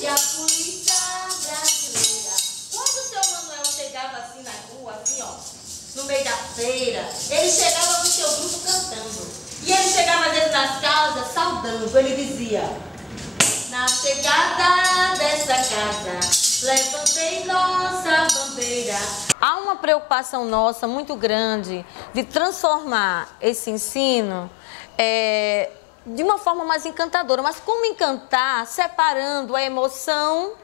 E a polícia brasileira. Quando o seu Manuel chegava assim na rua, assim ó, no meio da feira, ele chegava com o seu grupo cantando. E ele chegava dentro das casas saudando. Ele dizia: na chegada dessa casa, levantei nossa bandeira. Há uma preocupação nossa muito grande de transformar esse ensino de uma forma mais encantadora. Mas como encantar separando a emoção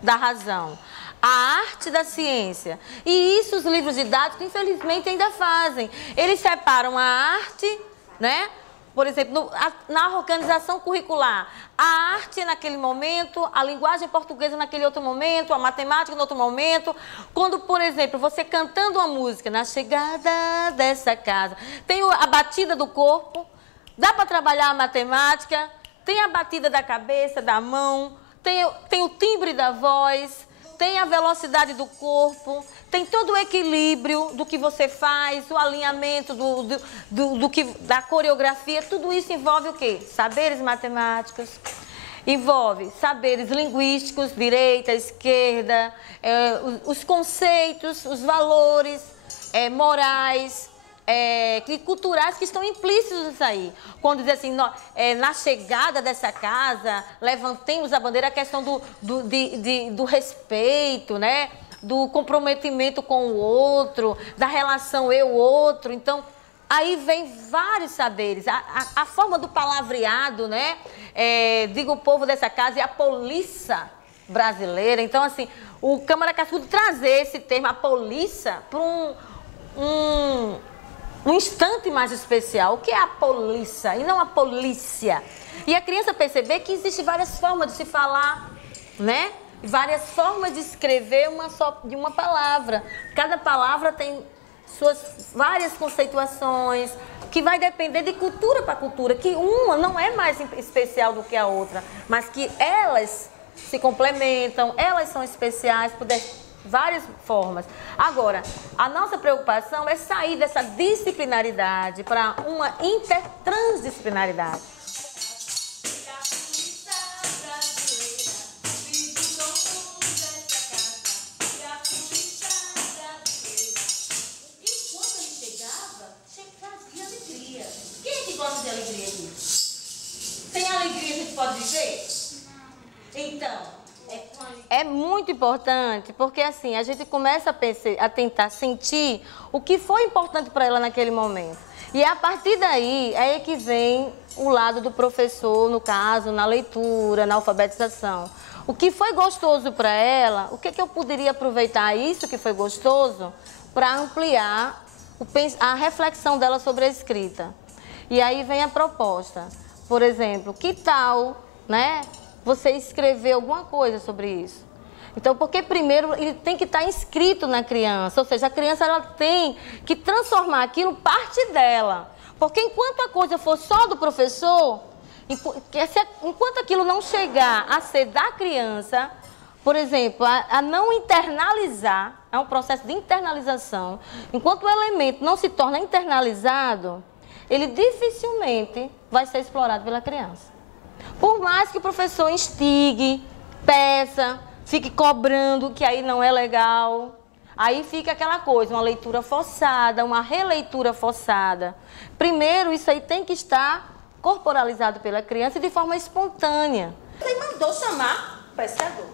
da razão, a arte da ciência? E isso os livros didáticos, infelizmente, ainda fazem. Eles separam a arte, né? Por exemplo, na organização curricular, a arte naquele momento, a linguagem portuguesa naquele outro momento, a matemática no outro momento. Quando, por exemplo, você cantando uma música, na chegada dessa casa, tem a batida do corpo, dá para trabalhar a matemática, tem a batida da cabeça, da mão, tem o timbre da voz, tem a velocidade do corpo, tem todo o equilíbrio do que você faz, o alinhamento da coreografia. Tudo isso envolve o quê? Saberes matemáticos, envolve saberes linguísticos, direita, esquerda, os conceitos, os valores morais, e culturais que estão implícitos nisso aí. Quando diz assim, na chegada dessa casa, levantemos a bandeira, a questão do respeito, né? Do comprometimento com o outro, da relação eu-outro. Então, aí vem vários saberes. A forma do palavreado, né? Digo, o povo dessa casa é a polícia brasileira. Então, assim, o Câmara Cascudo trazer esse termo, a polícia, para um instante mais especial. O que é a polícia e não a polícia? E a criança perceber que existem várias formas de se falar, né? Várias formas de escrever de uma palavra. Cada palavra tem suas várias conceituações, que vai depender de cultura para cultura, que uma não é mais especial do que a outra, mas que elas se complementam, elas são especiais por várias formas. Agora, a nossa preocupação é sair dessa disciplinaridade para uma intertransdisciplinaridade. De alegria aqui. Sem alegria a gente pode viver? Então, é muito importante, porque assim, a gente começa a tentar sentir o que foi importante para ela naquele momento. E a partir daí, é que vem o lado do professor, no caso, na leitura, na alfabetização. O que foi gostoso para ela, o que eu poderia aproveitar isso que foi gostoso para ampliar a reflexão dela sobre a escrita. E aí vem a proposta. Por exemplo, que tal, né, você escrever alguma coisa sobre isso? Então, porque primeiro ele tem que estar inscrito na criança, ou seja, a criança ela tem que transformar aquilo parte dela. Porque enquanto a coisa for só do professor, enquanto aquilo não chegar a ser da criança, por exemplo, a não internalizar, é um processo de internalização, enquanto o elemento não se torna internalizado, ele dificilmente vai ser explorado pela criança. Por mais que o professor instigue, peça, fique cobrando, que aí não é legal. Aí fica aquela coisa, uma leitura forçada, uma releitura forçada. Primeiro, isso aí tem que estar corporalizado pela criança e de forma espontânea. Ele mandou chamar o pescador.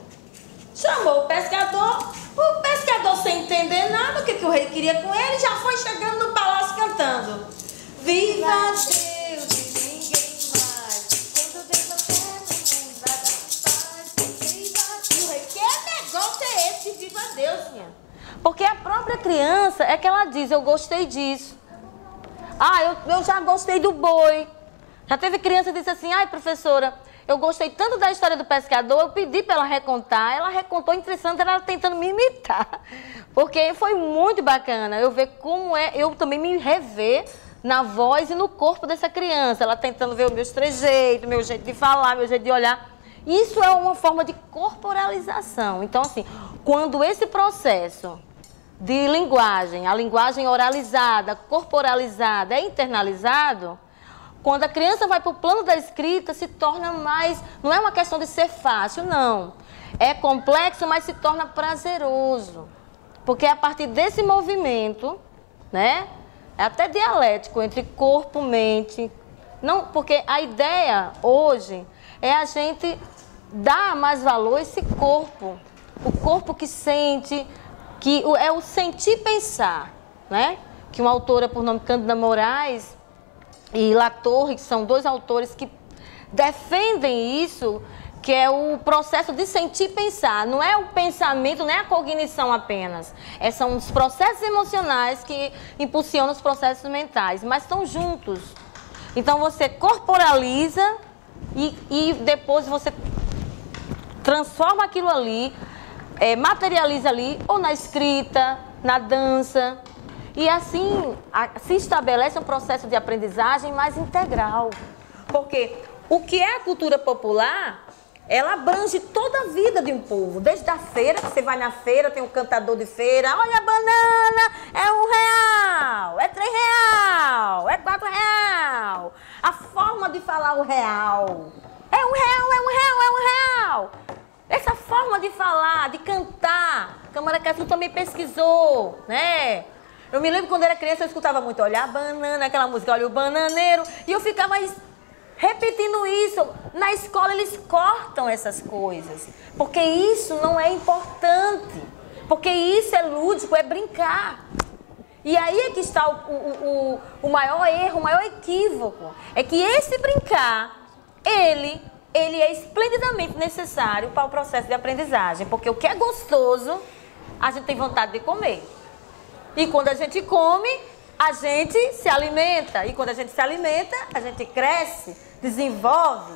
Chamou o pescador sem entender nada, o que o rei queria com ele, já foi chegando no palácio cantando. Viva Deus e ninguém mais, quando Deus não quer, nada se faz. Viva Deus. E o rei, que negócio é esse de viva Deus, minha? Porque a própria criança é que ela diz, eu gostei disso. Ah, eu já gostei do boi. Já teve criança que disse assim, ai professora, eu gostei tanto da história do pescador, eu pedi para ela recontar, ela recontou, interessante, ela tentando me imitar. Porque foi muito bacana eu ver como eu também me rever na voz e no corpo dessa criança, ela tentando ver os meus trejeitos, meu jeito de falar, meu jeito de olhar. Isso é uma forma de corporalização. Então, assim, quando esse processo de linguagem, a linguagem oralizada, corporalizada, é internalizado, quando a criança vai para o plano da escrita, se torna mais... Não é uma questão de ser fácil, não. É complexo, mas se torna prazeroso. Porque é a partir desse movimento, né? É até dialético entre corpo e mente. Não, porque a ideia hoje é a gente dar mais valor a esse corpo. O corpo que sente, que é o sentir pensar, né? Que uma autora por nome Cândida Moraes e Latorre, que são dois autores que defendem isso, que é o processo de sentir pensar. Não é o pensamento, não é a cognição apenas. São os processos emocionais que impulsionam os processos mentais, mas estão juntos. Então você corporaliza e depois você transforma aquilo ali, materializa ali, ou na escrita, na dança. E assim se estabelece um processo de aprendizagem mais integral. Porque o que é a cultura popular, ela abrange toda a vida de um povo. Desde a feira, que você vai na feira, tem um cantador de feira, olha a banana, é R$1, é R$3, é R$4. A forma de falar o real, é R$1, é R$1, é R$1. Essa forma de falar, de cantar, a Câmara Castro também pesquisou, né? Eu me lembro quando era criança, eu escutava muito, olha a banana, aquela música, olha o bananeiro, e eu ficava repetindo isso. Na escola eles cortam essas coisas, porque isso não é importante, porque isso é lúdico, é brincar. E aí é que está o maior erro, o maior equívoco, é que esse brincar, ele é esplendidamente necessário para o processo de aprendizagem, porque o que é gostoso, a gente tem vontade de comer. E quando a gente come, a gente se alimenta. E quando a gente se alimenta, a gente cresce, desenvolve.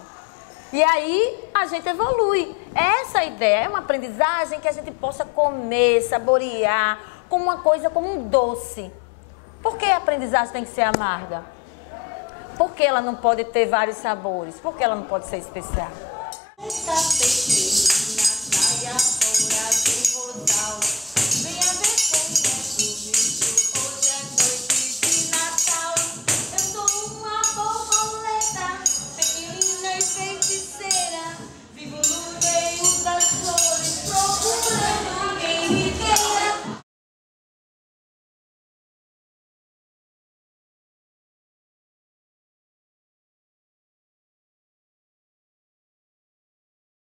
E aí a gente evolui. Essa ideia é uma aprendizagem que a gente possa comer, saborear, como uma coisa, como um doce. Por que a aprendizagem tem que ser amarga? Por que ela não pode ter vários sabores? Por que ela não pode ser especial?